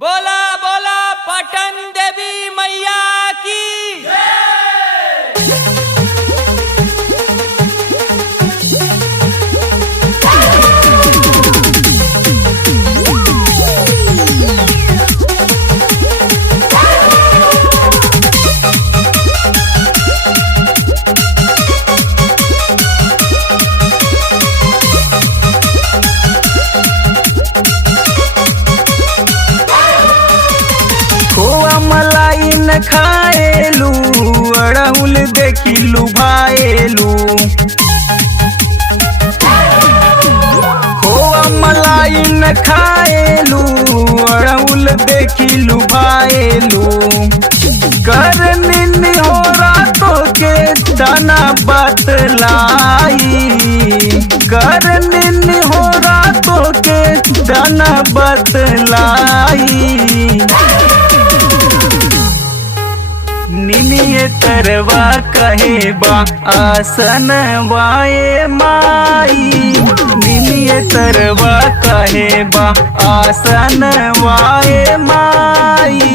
बोला बोला पटन देवी मैया की खोआ मलाई न खाएलू अड़हुल देखिलू भाएलू। खोआ मलाई न खाएलू अड़हुल देखिलू भाएलू। कर निन्नी हो रातों के दाना बतलाई। कर निन्नी हो रातों के दाना बतलाई। निमिये तरवा कहे बा आसन वाए माई। निमिये तरवा कहे बा आसन वाए माई।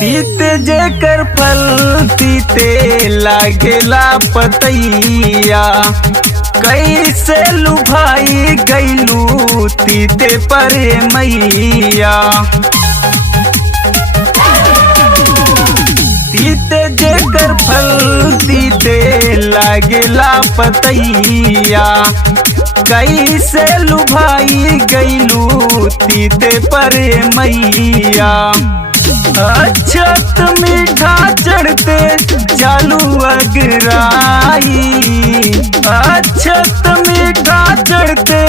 तीते जेकर फल तीते लागेला पतैया। कैसे लुभाई गईलू तीते पर मैया। तीते जेकर फल तीते लागेला पतैया। कैसे लुभाई गईलू तीते पर मैया। अक्षत मीठा चढ़ते जालू अगराई। अक्षत मीठा चढ़ते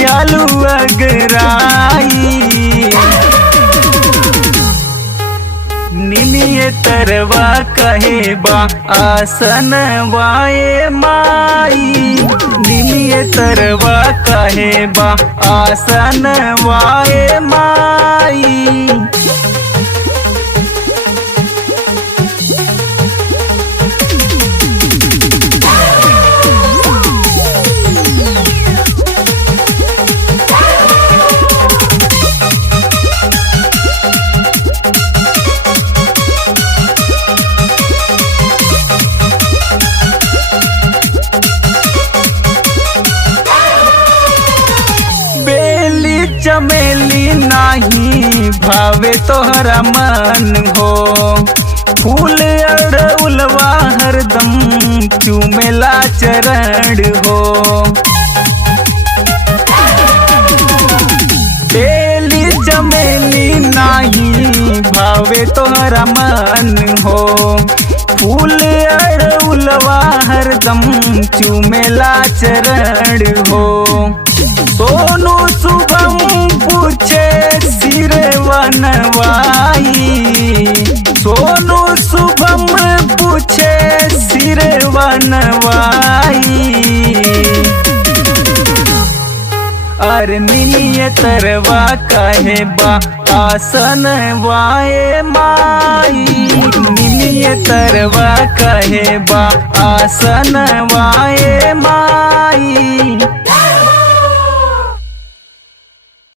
जालू अगराई। निमिये तरवा कहे बा आसन वाए माई। निमिये तरवा कहे बा आसन वाए माई। चमेली नाही भावे तोहरा मन हो। फूल अड़उलवा हरदम चूमेला चरण हो। बेली चमेली नाही भावे तोहरा मन हो। फूल अड़उलवा हरदम चूमेला चरण हो। सोनू शुभम पूछे सिरे वनवाई। सोनू शुभम पूछे सिरे वनवाई। अरे निमिये तरवा कहे बा आसन वाए माई। निमिये तरवा कहे बा आसन वाए माई।